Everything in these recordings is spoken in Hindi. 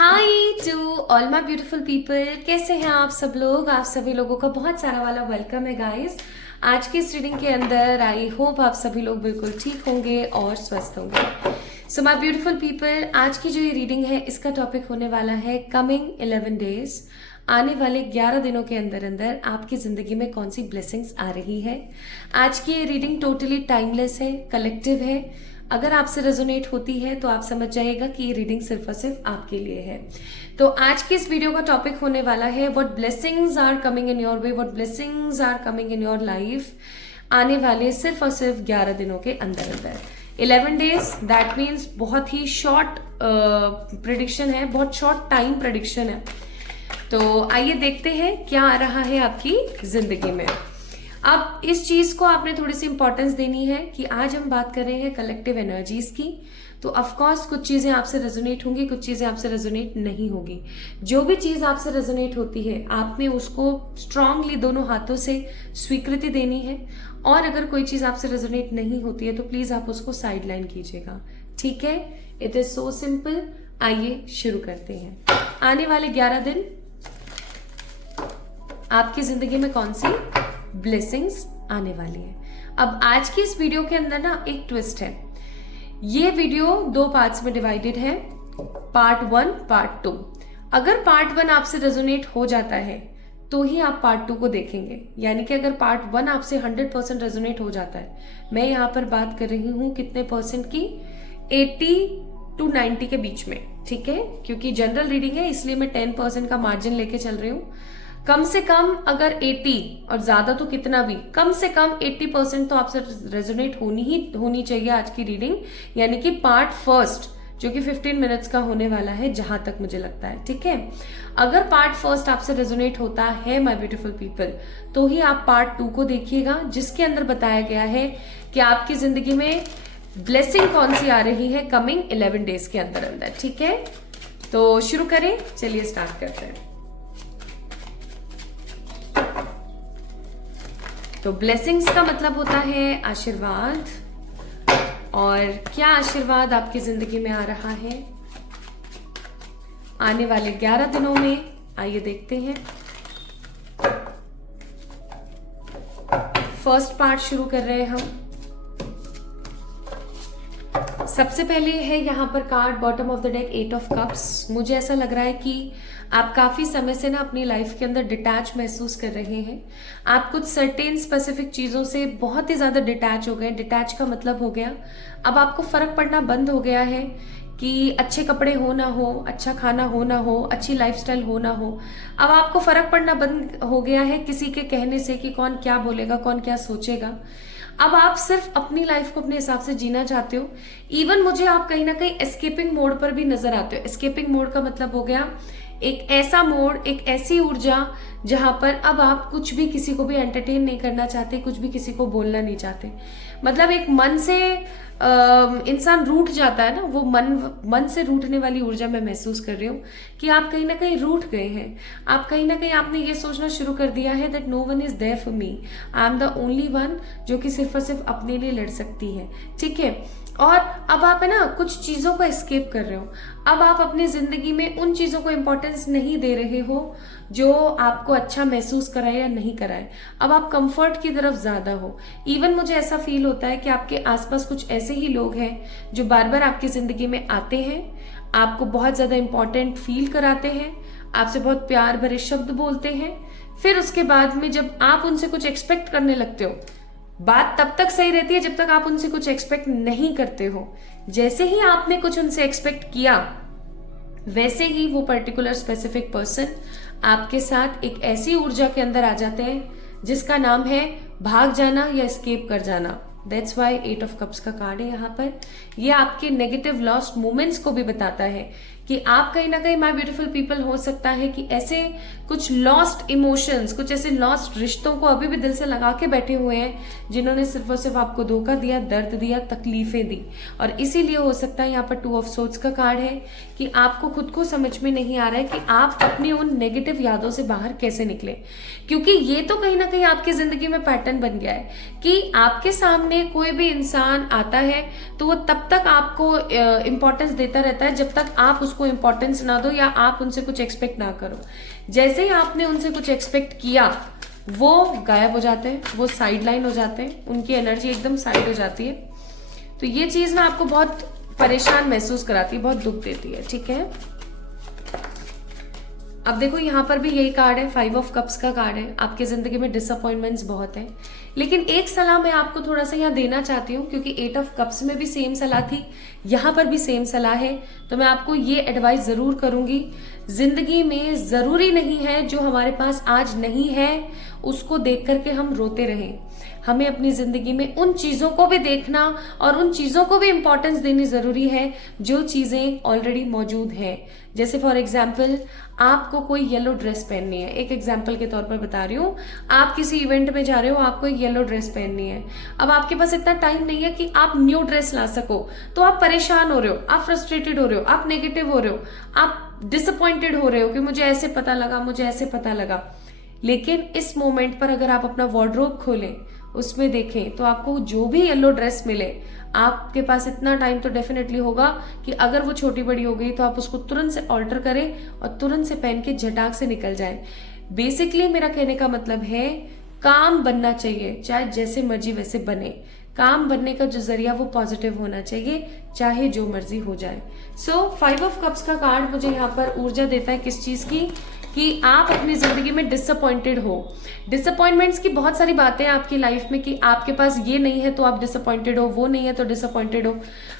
Hi to all my beautiful people. कैसे हैं आप सब लोग? आप सभी लोगों का बहुत सारा वाला वेलकम है गाइस। आज की इस रीडिंग के अंदर आई होप आप सभी लोग बिल्कुल ठीक होंगे और स्वस्थ होंगे। सो माय ब्यूटीफुल पीपल, आज की जो ये रीडिंग है इसका टॉपिक होने वाला है कमिंग 11 डेज। आने वाले 11 दिनों के अंदर अंदर आपकी जिंदगी में कौन सी ब्लेसिंग्स आ रही है। आज की ये रीडिंग टोटली टाइमलेस है, कलेक्टिव है। अगर आपसे रेजोनेट होती है तो आप समझ जाइएगा कि ये रीडिंग सिर्फ और सिर्फ आपके लिए है। तो आज की इस वीडियो का टॉपिक होने वाला है what blessings are coming in your way, what blessings are coming in your life आने वाले सिर्फ और सिर्फ 11 दिनों के अंदर अंदर। 11 डेज दैट मीन्स बहुत ही शॉर्ट प्रिडिक्शन है, बहुत शॉर्ट टाइम प्रिडिक्शन है। तो आइए देखते हैं क्या आ रहा है आपकी जिंदगी में। अब इस चीज को आपने थोड़ी सी इंपॉर्टेंस देनी है कि आज हम बात कर रहे हैं कलेक्टिव एनर्जीज की। तो ऑफकोर्स कुछ चीजें आपसे रेजोनेट होंगी, कुछ चीजें आपसे रेजोनेट नहीं होगी। जो भी चीज आपसे रेजोनेट होती है आपने उसको स्ट्रांगली दोनों हाथों से स्वीकृति देनी है, और अगर कोई चीज आपसे रेजोनेट नहीं होती है तो प्लीज आप उसको साइडलाइन कीजिएगा। ठीक है, इट इज सो सिंपल। आइए शुरू करते हैं। आने वाले 11 दिन आपकी जिंदगी में कौन सी ब्लेसिंग्स आने वाली है। अब आज की इस वीडियो के अंदर ना एक ट्विस्ट है। ये वीडियो 2 पार्ट्स में डिवाइडेड है, पार्ट 1 पार्ट 2। अगर पार्ट 1 आपसे रेजोनेट हो जाता है तो ही आप पार्ट 2 को देखेंगे। यानी कि अगर पार्ट 1 आपसे 100% रेजोनेट हो जाता है, मैं यहाँ पर बात कर रही हूँ कितने परसेंट की, 80 to 90 के बीच में। ठीक है, क्योंकि जनरल रीडिंग है इसलिए मैं 10% का मार्जिन लेके चल रही हूँ। कम से कम अगर 80 और ज्यादा तो कितना भी, कम से कम 80% तो आपसे रेजोनेट होनी चाहिए आज की रीडिंग। यानी कि पार्ट फर्स्ट जो कि 15 मिनट्स का होने वाला है जहां तक मुझे लगता है। ठीक है, अगर पार्ट फर्स्ट आपसे रेजोनेट होता है माय ब्यूटीफुल पीपल, तो ही आप पार्ट 2 को देखिएगा जिसके अंदर बताया गया है कि आपकी जिंदगी में ब्लेसिंग कौन सी आ रही है कमिंग 11 डेज के अंदर अंदर। ठीक है, तो शुरू करें, चलिए स्टार्ट करते हैं। तो ब्लेसिंग्स का मतलब होता है आशीर्वाद, और क्या आशीर्वाद आपकी जिंदगी में आ रहा है आने वाले 11 दिनों में, आइए देखते हैं। फर्स्ट पार्ट शुरू कर रहे हैं हम। सबसे पहले है यहाँ पर card bottom of the deck 8 of cups. मुझे ऐसा लग रहा है कि आप काफी समय से ना अपनी लाइफ के अंदर डिटैच महसूस कर रहे हैं। आप कुछ सर्टेन स्पेसिफिक चीजों से बहुत ही ज्यादा डिटैच हो गए। डिटैच का मतलब हो गया अब आपको फर्क पड़ना बंद हो गया है कि अच्छे कपड़े हो ना हो, अच्छा खाना हो ना हो, अच्छी लाइफस्टाइल हो ना हो। अब आपको फर्क पड़ना बंद हो गया है किसी के कहने से कि कौन क्या बोलेगा, कौन क्या सोचेगा। अब आप सिर्फ अपनी लाइफ को अपने हिसाब से जीना चाहते हो। इवन मुझे आप कहीं ना कहीं एस्केपिंग मोड पर भी नजर आते हो। एस्केपिंग मोड का मतलब हो गया एक ऐसा मोड, एक ऐसी ऊर्जा जहां पर अब आप कुछ भी किसी को भी एंटरटेन नहीं करना चाहते, कुछ भी किसी को बोलना नहीं चाहते। मतलब एक मन से इंसान रूठ जाता है ना, वो मन से रूठने वाली ऊर्जा मैं महसूस कर रही हूँ कि आप कहीं ना कहीं रूठ गए हैं। आप कहीं ना कहीं आपने ये सोचना शुरू कर दिया है that no one is there for me, I am the only one जो कि सिर्फ और सिर्फ अपने लिए लड़ सकती है। ठीक है, और अब आप है ना कुछ चीजों को एस्केप कर रहे हो। अब आप अपनी जिंदगी में उन चीजों को इंपॉर्टेंस नहीं दे रहे हो जो आपको अच्छा महसूस कराए या नहीं कराए। अब आप कंफर्ट की तरफ ज्यादा हो। इवन मुझे ऐसा फील होता है कि आपके आसपास कुछ ऐसे ही लोग हैं जो बार बार आपकी जिंदगी में आते हैं, आपको बहुत ज्यादा इंपॉर्टेंट फील कराते हैं, आपसे बहुत प्यार भरे शब्द बोलते हैं। फिर उसके बाद में जब आप उनसे कुछ एक्सपेक्ट करने लगते हो, बात तब तक सही रहती है जब तक आप उनसे कुछ एक्सपेक्ट नहीं करते हो। जैसे ही आपने कुछ उनसे एक्सपेक्ट किया, वैसे ही वो पर्टिकुलर स्पेसिफिक पर्सन आपके साथ एक ऐसी ऊर्जा के अंदर आ जाते हैं जिसका नाम है भाग जाना या एस्केप कर जाना। दैट्स वाई 8 ऑफ कप्स का कार्ड है यहाँ पर। ये आपके नेगेटिव लॉस्ट मोमेंट्स को भी बताता है कि आप कहीं ना कहीं माय ब्यूटीफुल पीपल हो सकता है कि ऐसे कुछ लॉस्ट इमोशंस, कुछ ऐसे लॉस्ट रिश्तों को अभी भी दिल से लगा के बैठे हुए हैं जिन्होंने सिर्फ और सिर्फ आपको धोखा दिया, दर्द दिया, तकलीफें दी। और इसीलिए हो सकता है यहाँ पर 2 ऑफ सोर्ड्स का कार्ड है कि आपको खुद को समझ में नहीं आ रहा है कि आप अपनी उन नेगेटिव यादों से बाहर कैसे निकले। क्योंकि ये तो कहीं ना कहीं आपकी जिंदगी में पैटर्न बन गया है कि आपके सामने कोई भी इंसान आता है तो वो तब तक आपको इंपॉर्टेंस देता रहता है जब तक आप उसको उसको इंपॉर्टेंस ना दो या आप उनसे कुछ एक्सपेक्ट ना करो। जैसे ही आपने उनसे कुछ एक्सपेक्ट किया वो गायब हो जाते हैं, वो साइड लाइन हो जाते हैं, उनकी एनर्जी एकदम साइड हो जाती है। तो ये चीज ना आपको बहुत परेशान महसूस कराती है, बहुत दुख देती है, ठीक है। अब देखो यहाँ पर भी यही कार्ड है, 5 ऑफ कप्स का कार्ड है। आपकी जिंदगी में डिसअपॉइंटमेंट्स बहुत हैं, लेकिन एक सलाह मैं आपको थोड़ा सा यहाँ देना चाहती हूँ, क्योंकि 8 ऑफ कप्स में भी सेम सलाह थी, यहाँ पर भी सेम सलाह है। तो मैं आपको ये एडवाइस जरूर करूंगी, जिंदगी में जरूरी नहीं है जो हमारे पास आज नहीं है उसको देख करके हम रोते रहें। हमें अपनी जिंदगी में उन चीजों को भी देखना और उन चीजों को भी इंपॉर्टेंस देनी जरूरी है जो चीजें ऑलरेडी मौजूद हैं। जैसे फॉर एग्जाम्पल आपको कोई येलो ड्रेस पहननी है, एक एग्जाम्पल के तौर पर बता रही हूँ, आप किसी इवेंट में जा रहे हो, आपको एक येलो ड्रेस पहननी है। अब आपके पास इतना टाइम नहीं है कि आप न्यू ड्रेस ला सको, तो आप परेशान हो रहे हो, आप फ्रस्ट्रेटेड हो रहे हो, आप नेगेटिव हो रहे हो, आप डिसअपॉइंटेड हो रहे हो कि मुझे ऐसे पता लगा, मुझे ऐसे पता लगा। लेकिन इस मोमेंट पर अगर आप अपना वार्डरोब खोलें, उसमें देखें, तो आपको जो भी येलो ड्रेस मिले, आपके पास इतना टाइम तो डेफिनेटली होगा कि अगर वो छोटी बड़ी हो गई तो आप उसको तुरंत से ऑल्टर करें और तुरंत से पहन के झटाक से निकल जाए। बेसिकली मेरा कहने का मतलब है काम बनना चाहिए, चाहे जैसे मर्जी वैसे बने। काम बनने का जो जरिया वो पॉजिटिव होना चाहिए, चाहे जो मर्जी हो जाए। सो 5 ऑफ कप्स का कार्ड मुझे यहाँ पर ऊर्जा देता है किस चीज की, कि आप अपनी जिंदगी में डिसअपॉइंटेड हो। डिसअपॉइंटमेंट्स की बहुत सारी बातें हैं आपकी लाइफ में कि आपके पास ये नहीं है तो आप डिसअपॉइंटेड हो, वो नहीं है तो डिसअपॉइंटेड हो।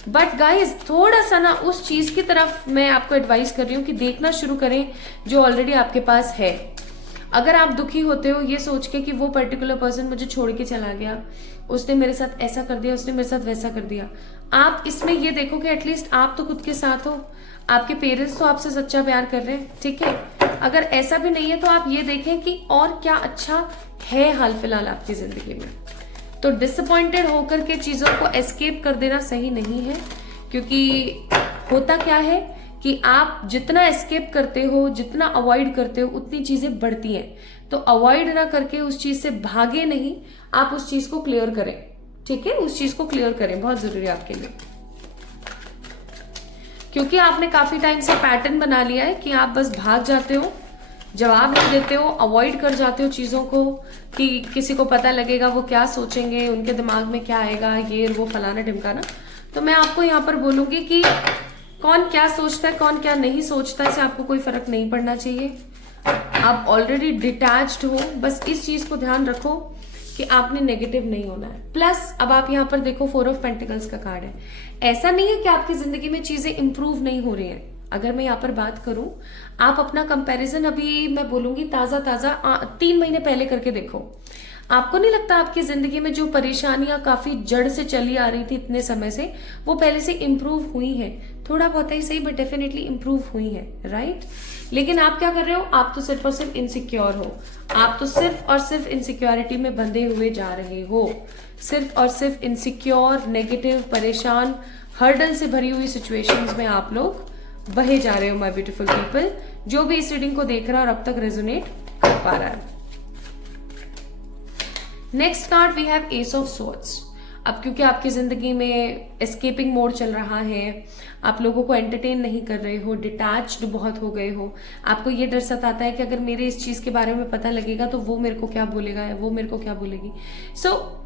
बट गाइज थोड़ा सा ना उस चीज की तरफ मैं आपको एडवाइस कर रही हूँ कि देखना शुरू करें जो ऑलरेडी आपके पास है। अगर आप दुखी होते हो ये सोच के कि वो पर्टिकुलर पर्सन मुझे छोड़ के चला गया, उसने मेरे साथ ऐसा कर दिया, उसने मेरे साथ वैसा कर दिया, आप इसमें ये देखो कि एटलीस्ट आप तो खुद के साथ हो, आपके पेरेंट्स तो आपसे सच्चा प्यार कर रहे हैं, ठीक है। अगर ऐसा भी नहीं है तो आप ये देखें कि और क्या अच्छा है हाल फिलहाल आपकी जिंदगी में। तो डिसअपॉइंटेड होकर के चीजों को एस्केप कर देना सही नहीं है, क्योंकि होता क्या है कि आप जितना एस्केप करते हो, जितना अवॉइड करते हो, उतनी चीजें बढ़ती हैं। तो अवॉइड ना करके उस चीज से भागे नहीं, आप उस चीज को क्लियर करें, ठीक है। उस चीज को क्लियर करें, बहुत जरूरी है आपके लिए, क्योंकि आपने काफी टाइम से पैटर्न बना लिया है कि आप बस भाग जाते हो, जवाब नहीं देते हो, अवॉइड कर जाते हो चीजों को कि किसी को पता लगेगा, वो क्या सोचेंगे, उनके दिमाग में क्या आएगा, ये वो फलाना ढिमकाना। तो मैं आपको यहाँ पर बोलूंगी कि कौन क्या सोचता है, कौन क्या नहीं सोचता, इससे आपको कोई फर्क नहीं पड़ना चाहिए। आप ऑलरेडी डिटैच्ड हो, बस इस चीज को ध्यान रखो कि आपने नेगेटिव नहीं होना है। प्लस अब आप यहाँ पर देखो 4 ऑफ पेंटिकल्स का कार्ड है। ऐसा नहीं है कि आपकी जिंदगी में चीजें इंप्रूव नहीं हो रही हैं। अगर मैं यहाँ पर बात करूं, आप अपना कंपैरिजन अभी मैं बोलूंगी ताजा 3 महीने पहले करके देखो। आपको नहीं लगता आपकी जिंदगी में जो परेशानियां काफी जड़ से चली आ रही थी इतने समय से, वो पहले से इंप्रूव हुई है? थोड़ा बहुत ही सही, बट डेफिनेटली इंप्रूव हुई है, राइट। लेकिन आप क्या कर रहे हो, आप तो सिर्फ और सिर्फ इनसिक्योर हो, आप तो सिर्फ और सिर्फ इनसिक्योरिटी में बंधे हुए जा रहे हो, सिर्फ और सिर्फ इनसिक्योर, नेगेटिव, परेशान, हर्डल से भरी हुई सिचुएशंस में आप लोग बहे जा रहे हो माय ब्यूटीफुल पीपल। जो भी इस रीडिंग को देख रहा है और अब तक रेजोनेट कर पा रहा है। Next card we have ace of swords. अब क्योंकि आपकी जिंदगी में एस्केपिंग मोड चल रहा है, आप लोगों को एंटरटेन नहीं कर रहे हो, डिटैच्ड बहुत हो गए हो, आपको ये डर सताता है कि अगर मेरे इस चीज के बारे में पता लगेगा तो वो मेरे को क्या बोलेगा या वो मेरे को क्या बोलेगी।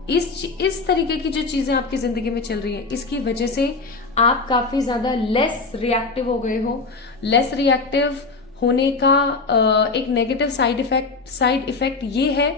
इस तरीके की जो चीजें आपकी जिंदगी में चल रही है, इसकी वजह से आप काफी ज्यादा लेस रिएक्टिव हो गए हो। लेस रिएक्टिव होने का एक नेगेटिव साइड इफेक्ट ये है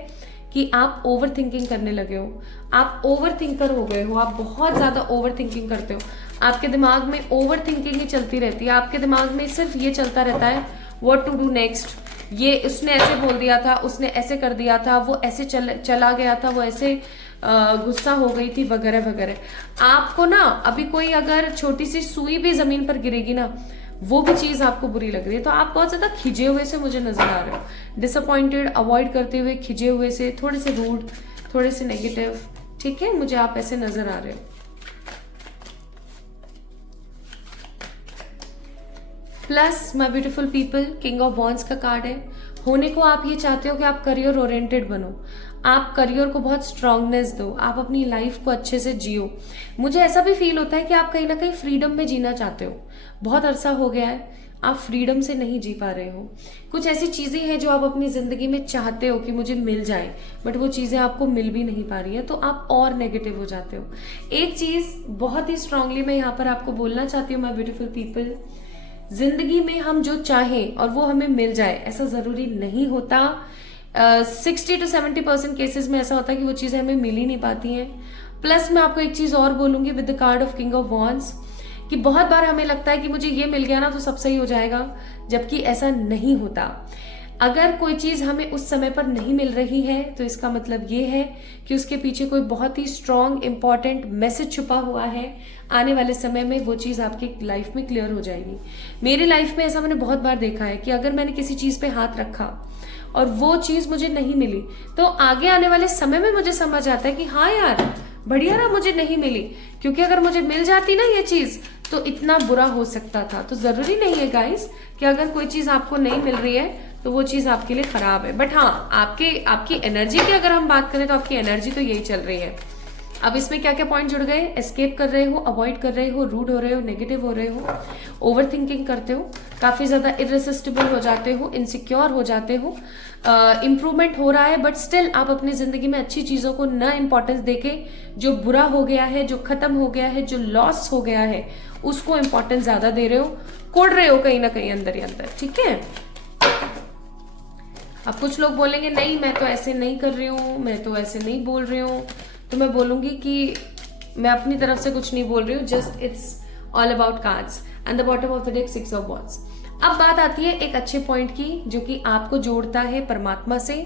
कि आप ओवर थिंकिंग करने लगे हो, आप ओवर थिंकर हो गए हो, आप बहुत ज्यादा ओवर थिंकिंग करते हो, आपके दिमाग में ओवर थिंकिंग ही चलती रहती है, आपके दिमाग में सिर्फ ये चलता रहता है व्हाट टू डू नेक्स्ट, ये उसने ऐसे बोल दिया था, उसने ऐसे कर दिया था, वो ऐसे चला गया था, वो ऐसे गुस्सा हो गई थी, वगैरह वगैरह। आपको ना अभी कोई अगर छोटी सी सुई भी जमीन पर गिरेगी ना, वो भी चीज आपको बुरी लग रही है, तो आप बहुत ज्यादा खिजे हुए से मुझे नजर आ रहे हो, डिसअपॉइंटेड, अवॉइड करते हुए, खिजे हुए से, थोड़े से रूड, थोड़े से नेगेटिव, ठीक है, मुझे आप ऐसे नजर आ रहे हो। Plus my beautiful people, king of wands का कार्ड है। होने को आप ये चाहते हो कि आप करियर ओरिएंटेड बनो, आप करियर को बहुत स्ट्रांगनेस दो, आप अपनी लाइफ को अच्छे से जियो। मुझे ऐसा भी फील होता है कि आप कहीं ना कहीं फ्रीडम में जीना चाहते हो। बहुत अरसा हो गया है आप फ्रीडम से नहीं जी पा रहे हो। कुछ ऐसी चीजें हैं जो आप अपनी जिंदगी में चाहते हो कि मुझे मिल जाए, बट वो चीजें आपको मिल भी नहीं पा रही है, तो आप और नेगेटिव हो जाते हो। एक चीज बहुत ही स्ट्रांगली मैं यहाँ पर आपको बोलना चाहती हूँ, माय ब्यूटीफुल पीपल, जिंदगी में हम जो चाहें और वो हमें मिल जाए ऐसा जरूरी नहीं होता। 60 to 70% केसेस में ऐसा होता है कि वो चीजें हमें मिल ही नहीं पाती हैं। प्लस मैं आपको एक चीज और बोलूंगी with the card of king of wands, कि बहुत बार हमें लगता है कि मुझे ये मिल गया ना तो सब सही हो जाएगा, जबकि ऐसा नहीं होता। अगर कोई चीज हमें उस समय पर नहीं मिल रही है तो इसका मतलब ये है कि उसके पीछे कोई बहुत ही स्ट्रॉन्ग इंपॉर्टेंट मैसेज छुपा हुआ है। आने वाले समय में वो चीज आपकी लाइफ में क्लियर हो जाएगी। मेरी लाइफ में ऐसा मैंने बहुत बार देखा है कि अगर मैंने किसी चीज पे हाथ रखा और वो चीज मुझे नहीं मिली, तो आगे आने वाले समय में मुझे समझ आता है कि हाँ यार बढ़िया ना मुझे नहीं मिली, क्योंकि अगर मुझे मिल जाती ना ये चीज तो इतना बुरा हो सकता था। तो जरूरी नहीं है गाइस कि अगर कोई चीज आपको नहीं मिल रही है तो वो चीज आपके लिए खराब है। बट हाँ, आपकी एनर्जी की अगर हम बात करें तो आपकी एनर्जी तो यही चल रही है। अब इसमें क्या क्या पॉइंट जुड़ गए, एस्केप कर रहे हो, अवॉइड कर रहे हो, रूड हो रहे हो, नेगेटिव हो रहे हो, ओवर थिंकिंग करते हो, काफी ज्यादा इररेसिस्टिबल हो जाते हो, इनसिक्योर हो जाते हो। इम्प्रूवमेंट हो रहा है बट स्टिल आप अपनी जिंदगी में अच्छी चीजों को न इंपॉर्टेंस देके जो बुरा हो गया है, जो खत्म हो गया है, जो लॉस हो गया है, उसको इंपॉर्टेंस ज्यादा दे रहे हो, कोड़ रहे हो कहीं ना कहीं अंदर ही अंदर। ठीक है, अब कुछ लोग बोलेंगे नहीं मैं तो ऐसे नहीं कर रही हूँ, मैं तो ऐसे नहीं बोल रही हूँ, तो मैं बोलूंगी कि मैं अपनी तरफ से कुछ नहीं बोल रही हूँ, just it's all about cards and the bottom of the deck 6 of wands. अब बात आती है एक अच्छे पॉइंट की जो कि आपको जोड़ता है परमात्मा से।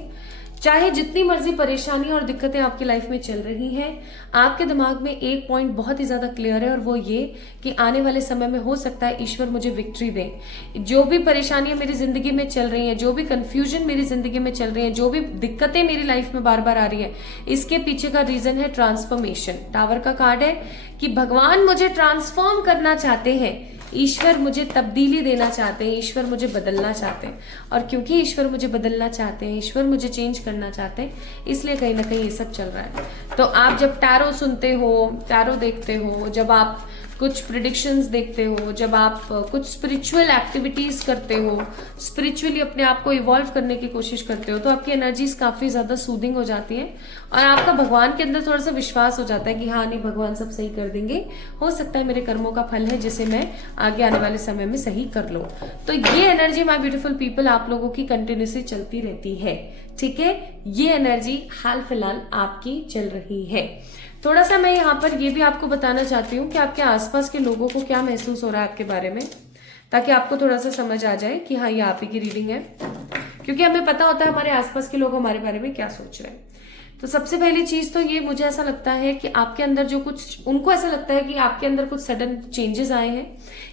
चाहे जितनी मर्जी परेशानी और दिक्कतें आपकी लाइफ में चल रही हैं, आपके दिमाग में एक पॉइंट बहुत ही ज्यादा क्लियर है और वो ये कि आने वाले समय में हो सकता है ईश्वर मुझे विक्ट्री दे। जो भी परेशानियां मेरी जिंदगी में चल रही हैं, जो भी कंफ्यूजन मेरी जिंदगी में चल रही है, जो भी दिक्कतें मेरी लाइफ में बार बार आ रही है, इसके पीछे का रीजन है ट्रांसफॉर्मेशन। टावर का कार्ड है कि भगवान मुझे ट्रांसफॉर्म करना चाहते हैं, ईश्वर मुझे तब्दीली देना चाहते हैं, ईश्वर मुझे बदलना चाहते हैं। और क्योंकि ईश्वर मुझे बदलना चाहते हैं, ईश्वर मुझे चेंज करना चाहते हैं, इसलिए कहीं ना कहीं ये सब चल रहा है। तो आप जब टैरो सुनते हो, टैरो देखते हो, जब आप कुछ प्रिडिक्शंस देखते हो, जब आप कुछ स्पिरिचुअल एक्टिविटीज करते हो, स्पिरिचुअली अपने आप को इवॉल्व करने की कोशिश करते हो, तो आपकी एनर्जीज काफी ज्यादा सूदिंग हो जाती है और आपका भगवान के अंदर थोड़ा सा विश्वास हो जाता है कि हाँ नहीं भगवान सब सही कर देंगे, हो सकता है मेरे कर्मों का फल है जिसे मैं आगे आने वाले समय में सही कर लो। तो ये एनर्जी माय ब्यूटीफुल पीपल आप लोगों की कंटिन्यूसली चलती रहती है। ठीक है, ये एनर्जी हाल फिलहाल आपकी चल रही है। थोड़ा सा मैं यहाँ पर ये भी आपको बताना चाहती हूँ कि आपके आसपास के लोगों को क्या महसूस हो रहा है आपके बारे में, ताकि आपको थोड़ा सा समझ आ जाए कि हाँ ये आप ही की रीडिंग है, क्योंकि हमें पता होता है हमारे आसपास के लोग हमारे बारे में क्या सोच रहे हैं। तो सबसे पहली चीज तो ये, मुझे ऐसा लगता है कि आपके अंदर जो कुछ, उनको ऐसा लगता है कि आपके अंदर कुछ सडन चेंजेस आए हैं।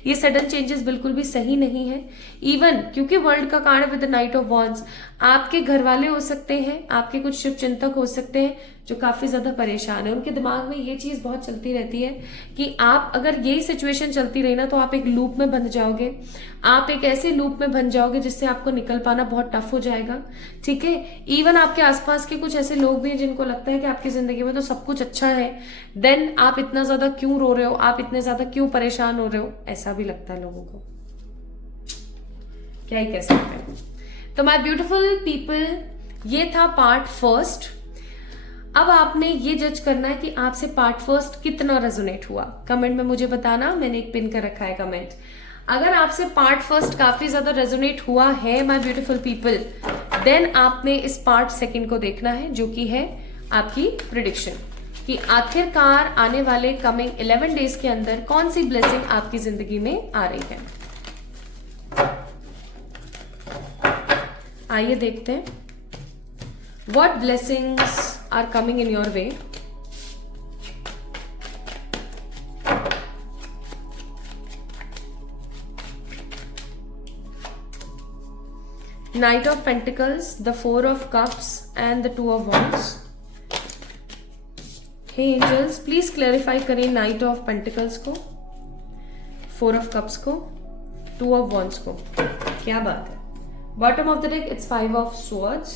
ये सडन चेंजेस बिल्कुल भी सही नहीं है। इवन क्योंकि वर्ल्ड का card with the night of wands, आपके घर वाले हो सकते हैं, आपके कुछ शुभ चिंतक हो सकते हैं जो काफी ज्यादा परेशान है। उनके दिमाग में ये चीज बहुत चलती रहती है कि आप अगर यही सिचुएशन चलती रही ना तो आप एक लूप में बंध जाओगे, आप एक ऐसे लूप में बन जाओगे जिससे आपको निकल पाना बहुत टफ हो जाएगा। ठीक है, इवन आपके आसपास के कुछ ऐसे लोग भी हैं जिनको लगता है कि आपकी जिंदगी में तो सब कुछ अच्छा है, देन आप इतना ज्यादा क्यों रो रहे हो, आप इतने ज्यादा क्यों परेशान हो रहे हो, ऐसा भी लगता है लोगों को। क्या ही कह सकते हैं। तो माय ब्यूटीफुल पीपल, ये था पार्ट फर्स्ट। अब आपने ये जज करना है कि आपसे पार्ट फर्स्ट कितना रेजोनेट हुआ। कमेंट में मुझे बताना, मैंने एक पिन कर रखा है कमेंट। अगर आपसे पार्ट फर्स्ट काफी ज्यादा रेजोनेट हुआ है माय ब्यूटीफुल पीपल, देन आपने इस पार्ट सेकंड को देखना है जो कि है आपकी प्रिडिक्शन, कि आखिरकार आने वाले कमिंग 11 डेज के अंदर कौन सी ब्लेसिंग आपकी जिंदगी में आ रही है। आइए देखते हैं what blessings are coming in your way. Knight of Pentacles, the 4 of Cups and the 2 of Wands. Hey angels, please clarify करें Knight of Pentacles को, 4 of Cups को, 2 of Wands को। क्या बात है। Bottom of the deck, it's 5 of Swords,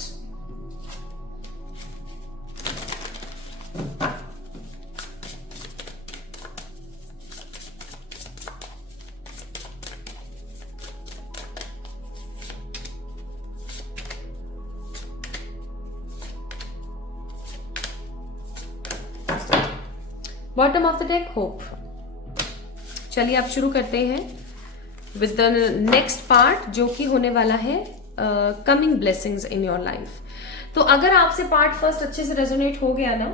bottom of the deck hope. चलिए आप शुरू करते हैं विद द नेक्स्ट पार्ट, जो कि होने वाला है coming blessings in your life. तो अगर आपसे पार्ट फर्स्ट अच्छे से रेजोनेट हो गया ना,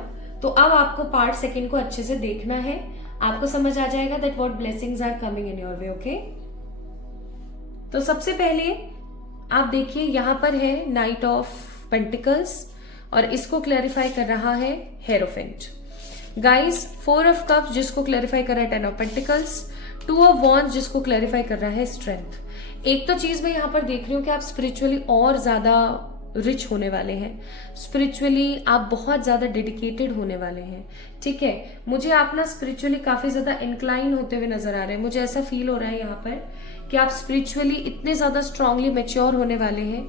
तो अब आपको पार्ट सेकंड को अच्छे से देखना है, आपको समझ आ जाएगा that what blessings are coming in your way. Okay, तो सबसे पहले आप देखिए यहां पर है नाइट ऑफ पेंटिकल्स और इसको क्लैरिफाई कर रहा है हेरोफेंट। गाइस 4 ऑफ कप्स जिसको क्लैरिफाई कर रहा है 10 ऑफ पेंटिकल्स, 2 ऑफ वॉन्ड्स जिसको क्लैरिफाई कर रहा है स्ट्रेंथ। एक तो चीज मैं यहां पर देख रही हूं कि आप स्पिरिचुअली और ज्यादा रिच होने वाले हैं, स्पिरिचुअली आप बहुत ज्यादा डेडिकेटेड होने वाले हैं। ठीक है, मुझे आप ना स्पिरिचुअली काफी ज्यादा इंक्लाइन होते हुए नजर आ रहे हैं। मुझे ऐसा फील हो रहा है यहाँ पर कि आप स्पिरिचुअली इतने ज्यादा स्ट्रांगली मैच्योर होने वाले हैं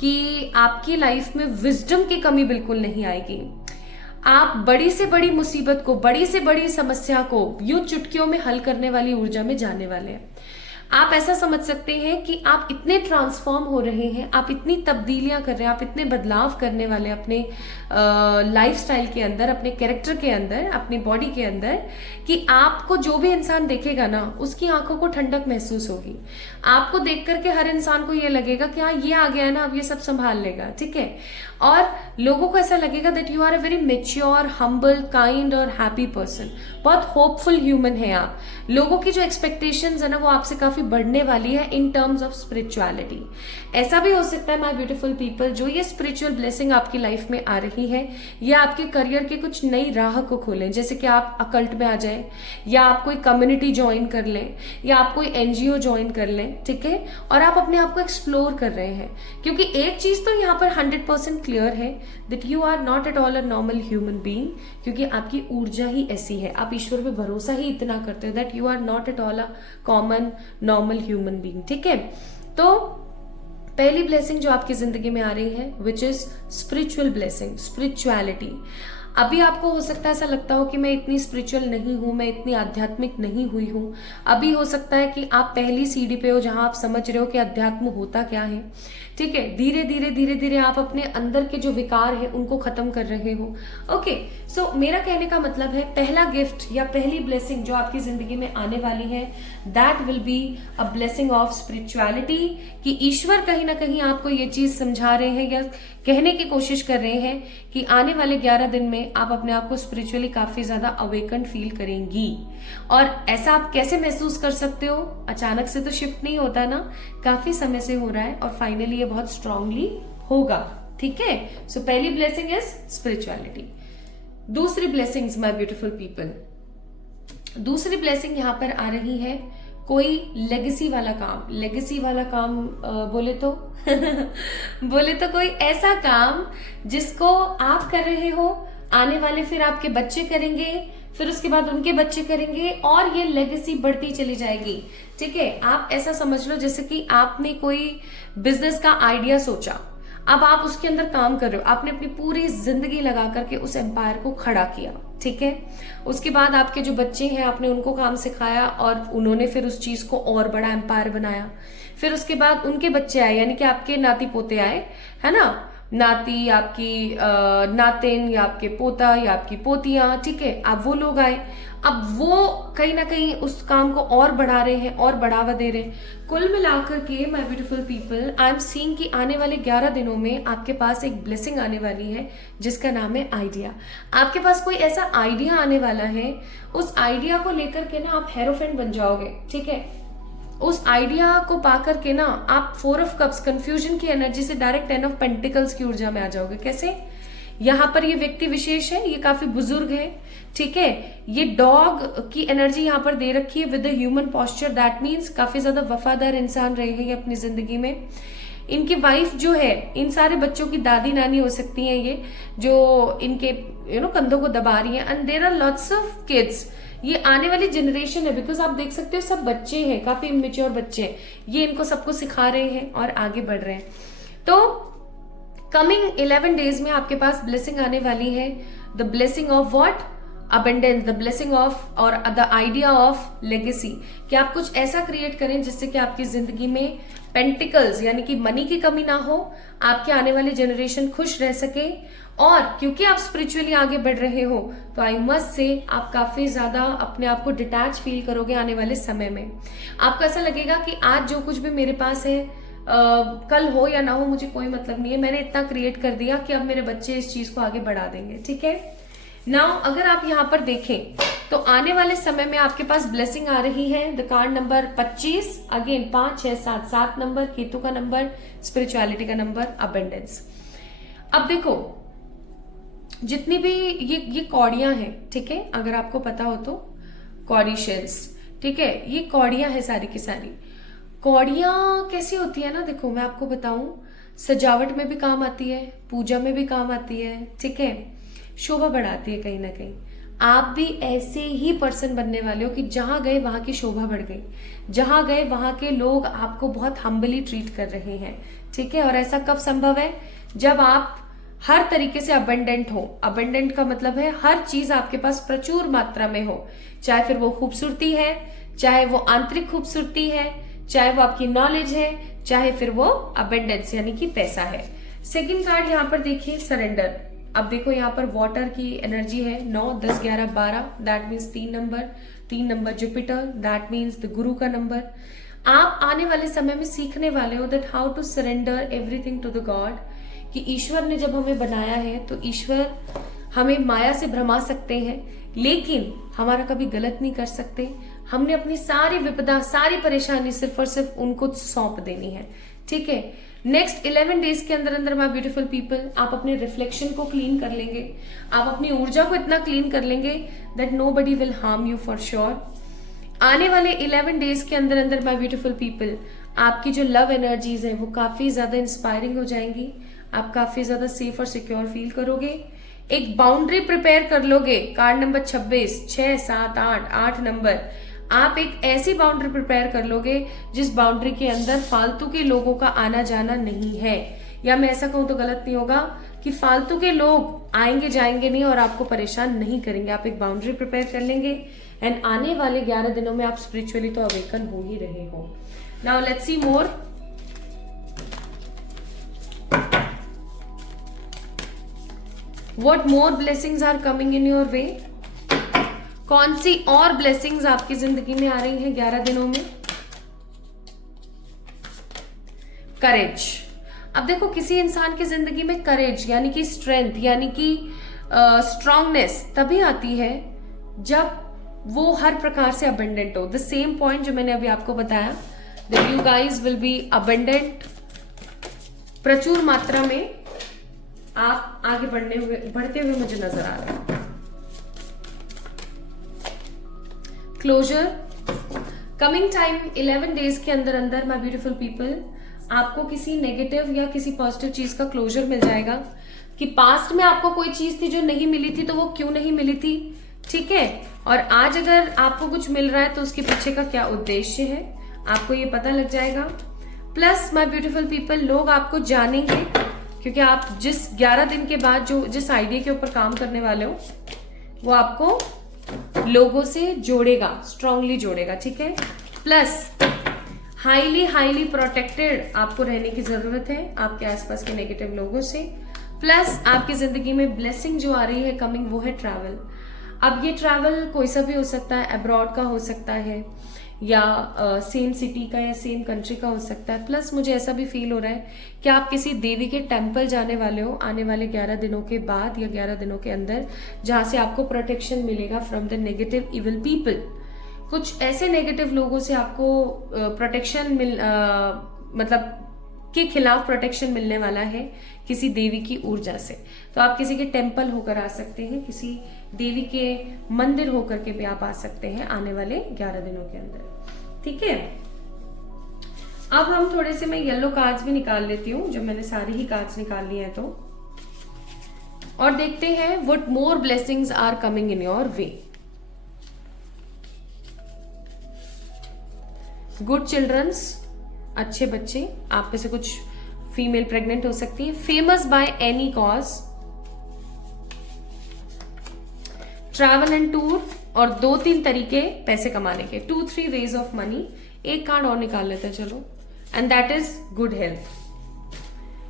कि आपकी लाइफ में विजडम की कमी बिल्कुल नहीं आएगी। आप बड़ी से बड़ी मुसीबत को, बड़ी से बड़ी समस्या को यूं चुटकियों में हल करने वाली ऊर्जा में जाने वाले हैं। आप ऐसा समझ सकते हैं कि आप इतने ट्रांसफॉर्म हो रहे हैं, आप इतनी तब्दीलियां कर रहे हैं, आप इतने बदलाव करने वाले अपने लाइफस्टाइल के अंदर, अपने कैरेक्टर के अंदर, अपनी बॉडी के अंदर, कि आपको जो भी इंसान देखेगा ना उसकी आंखों को ठंडक महसूस होगी। आपको देख करके हर इंसान को ये लगेगा कि हाँ ये आ गया है ना, अब ये सब संभाल लेगा। ठीक है, और लोगों को ऐसा लगेगा that you are a very mature, humble, kind और हैप्पी पर्सन। बहुत होपफुल ह्यूमन है आप। लोगों की जो एक्सपेक्टेशंस है ना वो आपसे काफी बढ़ने वाली है इन टर्म्स ऑफ स्पिरिचुअलिटी। ऐसा भी हो सकता है माय ब्यूटीफुल पीपल, जो ये स्पिरिचुअल ब्लेसिंग आपकी लाइफ में आ रही है, या आपके करियर के कुछ नई राह को खोलें, जैसे कि आप अकल्ट में आ जाएं, या आप कोई कम्युनिटी ज्वाइन कर लें, या आप कोई एनजीओ ज्वाइन कर लें। ठीक है, और आप अपने आप को एक्सप्लोर कर रहे हैं, क्योंकि एक चीज तो यहाँ पर 100% क्लियर है that you are not at all a normal human being, क्योंकि आपकी ऊर्जा ही ऐसी है, आप ईश्वर पे भरोसा ही इतना करते हो that you are not at all a common normal human being. ठीक है, तो पहली ब्लेसिंग जो आपकी जिंदगी में आ रही है which is spiritual blessing, spirituality. अभी आपको हो सकता है ऐसा लगता हो कि मैं इतनी स्पिरिचुअल नहीं हूं, मैं इतनी आध्यात्मिक नहीं हुई हूं। अभी हो सकता है कि आप पहली सीढ़ी पे हो जहां आप समझ रहे हो कि अध्यात्म होता क्या है। ठीक है, धीरे धीरे धीरे धीरे आप अपने अंदर के जो विकार है उनको खत्म कर रहे हो। ओके, सो मेरा कहने का मतलब है पहला गिफ्ट या पहली ब्लेसिंग जो आपकी जिंदगी में आने वाली है that will be a blessing of spirituality, कि ईश्वर कहीं ना कहीं आपको ये चीज समझा रहे हैं या कहने की कोशिश कर रहे हैं कि आने वाले 11 दिन में आप अपने आप को स्पिरिचुअली काफी ज्यादा अवेकन फील करेंगी। और ऐसा आप कैसे महसूस कर सकते हो? अचानक से तो शिफ्ट नहीं होता ना, काफी समय से हो रहा है और फाइनली ये बहुत स्ट्रांगली होगा। ठीक है, सो पहली ब्लेसिंग इज स्पिरिचुअलिटी। दूसरी ब्लेसिंग्स माय ब्यूटीफुल पीपल, दूसरी ब्लेसिंग यहाँ पर आ रही है कोई लेगेसी वाला काम। लेगेसी वाला काम बोले तो बोले तो कोई ऐसा काम जिसको आप कर रहे हो, आने वाले फिर आपके बच्चे करेंगे, फिर उसके बाद उनके बच्चे करेंगे और ये लेगेसी बढ़ती चली जाएगी। ठीक है, आप ऐसा समझ लो जैसे कि आपने कोई बिजनेस का आइडिया सोचा, अब आप उसके अंदर काम कर रहे हो, आपने अपनी पूरी जिंदगी लगा करके उस एम्पायर को खड़ा किया। ठीक है, उसके बाद आपके जो बच्चे हैं आपने उनको काम सिखाया और उन्होंने फिर उस चीज को और बड़ा एम्पायर बनाया। फिर उसके बाद उनके बच्चे आए, यानी कि आपके नाती पोते आए, है ना, नाती, आपकी नातिन, या आपके पोता या आपकी पोतियां। ठीक है, अब वो लोग आए, अब वो कहीं ना कहीं उस काम को और बढ़ा रहे हैं और बढ़ावा दे रहे हैं। कुल मिलाकर के my beautiful people, I am seeing कि आने वाले 11 दिनों में आपके पास एक ब्लेसिंग आने वाली है जिसका नाम है आइडिया। आपके पास कोई ऐसा आइडिया आने वाला है, उस आइडिया को लेकर के ना आप हेरोफेंट बन जाओगे। ठीक है, उस आइडिया को पाकर के ना आप 4 ऑफ कप्स कंफ्यूजन की एनर्जी से डायरेक्ट 10 ऑफ पेंटिकल्स की ऊर्जा में आ जाओगे। कैसे? यहाँ पर ये व्यक्ति विशेष है, ये काफी बुजुर्ग है। ठीक है, ये डॉग की एनर्जी यहाँ पर दे रखी है with the human posture, that means काफी ज्यादा वफादार इंसान रहे हैं ये अपनी जिंदगी में। इनकी वाइफ जो है, इन सारे बच्चों की दादी नानी हो सकती हैं ये, जो इनके कंधों को दबा रही हैं। And there are lots of kids, ये आने वाली जनरेशन है, बिकॉज आप देख सकते हो सब बच्चे हैं, काफी इमेच्योर बच्चे हैं, ये इनको सबको सिखा रहे हैं और आगे बढ़ रहे हैं। तो कमिंग 11 डेज में आपके पास ब्लेसिंग आने वाली है, the blessing of what? Abundance, the blessing of और द आइडिया ऑफ लेगेसी, कि आप कुछ ऐसा क्रिएट करें जिससे कि आपकी जिंदगी में पेंटिकल्स यानी कि मनी की कमी ना हो, आपके आने वाली जनरेशन खुश रह सके। और क्योंकि आप स्पिरिचुअली आगे बढ़ रहे हो तो आई मस्ट से आप काफी ज्यादा अपने आप को डिटैच फील करोगे आने वाले समय में। आपको ऐसा लगेगा कि आज जो कुछ भी मेरे पास है कल हो या ना हो मुझे कोई मतलब नहीं है, मैंने इतना क्रिएट कर दिया कि अब मेरे बच्चे इस चीज को आगे बढ़ा देंगे। ठीक है, नाउ अगर आप यहाँ पर देखें तो आने वाले समय में आपके पास ब्लेसिंग आ रही है। The card number 25, again 5, 6, 7, 7 number, Ketu का नंबर, स्पिरिचुअलिटी का नंबर, अबेंडेंस। अब देखो जितनी भी ये कौड़ियां हैं, ठीक है, अगर आपको पता हो तो कौड़ी शेल्स, ठीक है, ये कौड़ियां है सारी की सारी। कौड़ियां कैसी होती है ना, देखो मैं आपको बताऊं, सजावट में भी काम आती है, पूजा में भी काम आती है, ठीक है, शोभा बढ़ाती है कहीं ना कहीं। आप भी ऐसे ही पर्सन बनने वाले हो कि जहां गए वहां की शोभा बढ़ गई, जहां गए वहां के लोग आपको बहुत हम्बली ट्रीट कर रहे हैं। ठीक है, और ऐसा कब संभव है, जब आप हर तरीके से अबेंडेंट हो। अबेंडेंट का मतलब है हर चीज आपके पास प्रचुर मात्रा में हो, चाहे फिर वो खूबसूरती है, चाहे वो आंतरिक खूबसूरती है, चाहे वो आपकी नॉलेज है, चाहे फिर वो अबेंडेंस यानी कि पैसा है। सेकंड कार्ड यहाँ पर देखिए, सरेंडर। अब देखो यहाँ पर वाटर की एनर्जी है, 9, 10, 11, 12, that means 3 number Jupiter, that means the गुरु का नंबर। आप आने वाले समय में सीखने वाले हो that how to surrender everything to the god, कि ईश्वर ने जब हमें बनाया है तो ईश्वर हमें माया से भरमा सकते हैं लेकिन हमारा कभी गलत नहीं कर सकते। हमने अपनी सारी विपदा, सारी परेशानी सिर्फ और सिर्फ उनको सौंप देनी है। ठीक है, नेक्स्ट 11 डेज के अंदर अंदर माय ब्यूटीफुल पीपल, आप अपने रिफ्लेक्शन को क्लीन कर लेंगे, आप अपनी ऊर्जा को इतना क्लीन कर लेंगे that nobody will harm you for sure. आने वाले 11 डेज के अंदर अंदर माय ब्यूटीफुल पीपल, आपकी जो लव एनर्जीज है वो काफी ज्यादा इंस्पायरिंग हो जाएंगी, आप काफी ज्यादा सेफ और सिक्योर फील करोगे। एक बाउंड्री प्रिपेयर कर लोगे, कार्ड नंबर 26, 6, 7, 8 नंबर। आप एक ऐसी बाउंड्री प्रिपेयर कर लोगे जिस बाउंड्री के अंदर फालतू के लोगों का आना जाना नहीं है, या मैं ऐसा कहूं तो गलत नहीं होगा कि फालतू के लोग आएंगे जाएंगे नहीं और आपको परेशान नहीं करेंगे। आप एक बाउंड्री प्रिपेयर कर लेंगे एंड आने वाले 11 दिनों में आप स्पिरिचुअली तो अवेकन हो ही रहे हो। Now let's see more. What more blessings are coming in your way? कौन सी और ब्लेसिंग्स आपकी जिंदगी में आ रही हैं 11 दिनों में? करेज। अब देखो किसी इंसान की जिंदगी में करेज यानी कि स्ट्रेंथ यानी कि स्ट्रांगनेस तभी आती है जब वो हर प्रकार से अबेंडेंट हो। द सेम पॉइंट जो मैंने अभी आपको बताया, that you guys will be abundant, प्रचुर मात्रा में आप आगे बढ़ते हुए मुझे नजर आ रहे हैं। क्लोजर, कमिंग टाइम 11 डेज के अंदर अंदर माय ब्यूटीफुल पीपल, आपको किसी नेगेटिव या किसी पॉजिटिव चीज का क्लोजर मिल जाएगा कि पास्ट में आपको कोई चीज थी जो नहीं मिली थी तो वो क्यों नहीं मिली थी। ठीक है, और आज अगर आपको कुछ मिल रहा है तो उसके पीछे का क्या उद्देश्य है आपको ये पता लग जाएगा। प्लस माय ब्यूटीफुल पीपल, लोग आपको जानेंगे क्योंकि आप जिस 11 दिन के बाद जिस आइडिया के ऊपर काम करने वाले हो वो आपको लोगों से जोड़ेगा, स्ट्रांगली जोड़ेगा। ठीक है, प्लस हाईली प्रोटेक्टेड आपको रहने की जरूरत है आपके आसपास के नेगेटिव लोगों से। प्लस आपकी जिंदगी में ब्लेसिंग जो आ रही है कमिंग, वो है ट्रैवल। अब ये ट्रैवल कोई सा भी हो सकता है, अब्रॉड का हो सकता है या सेम सिटी का या सेम कंट्री का हो सकता है। प्लस मुझे ऐसा भी फील हो रहा है कि आप किसी देवी के टेम्पल जाने वाले हो आने वाले 11 दिनों के बाद या 11 दिनों के अंदर, जहां से आपको प्रोटेक्शन मिलेगा from the negative evil people. कुछ ऐसे नेगेटिव लोगों से आपको प्रोटेक्शन मतलब के खिलाफ प्रोटेक्शन मिलने वाला है किसी देवी की ऊर्जा से। तो आप किसी के टेम्पल होकर आ सकते हैं, किसी देवी के मंदिर होकर के भी आप आ सकते हैं आने वाले 11 दिनों के अंदर। ठीक है, अब हम थोड़े से मैं येलो कार्ड्स भी निकाल लेती हूँ, जो मैंने सारी ही कार्ड्स निकाल ली हैं, तो और देखते हैं what more blessings are coming in your way. Good childrens, अच्छे बच्चे, आप में से कुछ फीमेल प्रेग्नेंट हो सकती है। Famous by any cause, travel and tour और 2-3 तरीके पैसे कमाने के, 2-3 वेज ऑफ मनी। एक कार्ड और निकाल लेते हैं चलो, and that is good health.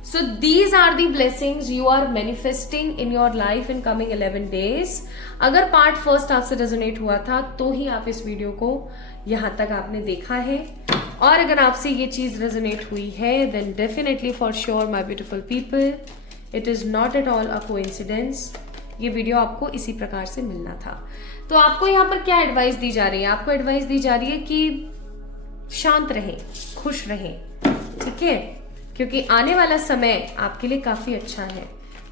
So these are the blessings you are manifesting in your life in coming 11 days. अगर पार्ट फर्स्ट आपसे रेजोनेट हुआ था तो ही आप इस वीडियो को यहाँ तक आपने देखा है, और अगर आपसे ये चीज रेजोनेट हुई है then definitely for sure my beautiful people, it is not at all a coincidence. ये वीडियो आपको इसी प्रकार से मिलना था। तो आपको यहाँ पर क्या एडवाइस दी जा रही है? आपको एडवाइस दी जा रही है कि शांत रहें, खुश रहें, ठीक है, क्योंकि आने वाला समय आपके लिए काफी अच्छा है।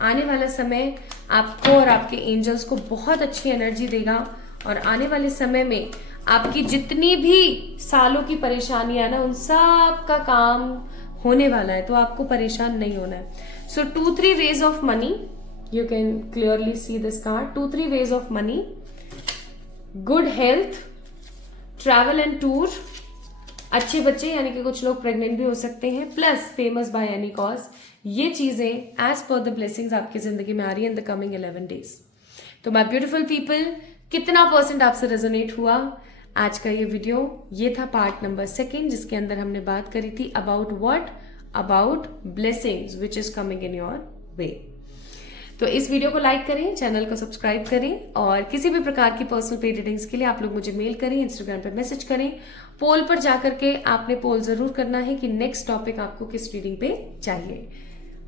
आने वाला समय आपको और आपके एंजल्स को बहुत अच्छी एनर्जी देगा, और आने वाले समय में आपकी जितनी भी सालों की परेशानियां ना, उन सब का काम होने वाला है, तो आपको परेशान नहीं होना है। सो 2-3 ways of money, you can clearly see this card, 2-3 ways of money, good health, travel and tour, अच्छे बच्चे यानी कि कुछ लोग प्रेग्नेंट भी हो सकते हैं, plus famous by any cause. ये चीजें एज पर द ब्लेसिंग्स आपकी जिंदगी में आ रही है इन द कमिंग 11 डेज। तो माय ब्यूटीफुल पीपल, कितना % आपसे रेजोनेट हुआ आज का ये वीडियो? ये था पार्ट नंबर 2 जिसके अंदर हमने बात करी थी about what, about blessings which is coming in your वे। तो इस वीडियो को लाइक करें, चैनल को सब्सक्राइब करें, और किसी भी प्रकार की पर्सनल पेड रीडिंग्स के लिए आप लोग मुझे मेल करें, इंस्टाग्राम पे मैसेज करें। पोल पर जाकर के आपने पोल जरूर करना है कि नेक्स्ट टॉपिक आपको किस रीडिंग पे चाहिए।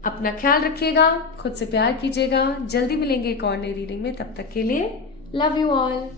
अपना ख्याल रखिएगा, खुद से प्यार कीजिएगा। जल्दी मिलेंगे एक और नई रीडिंग में, तब तक के लिए लव यू ऑल।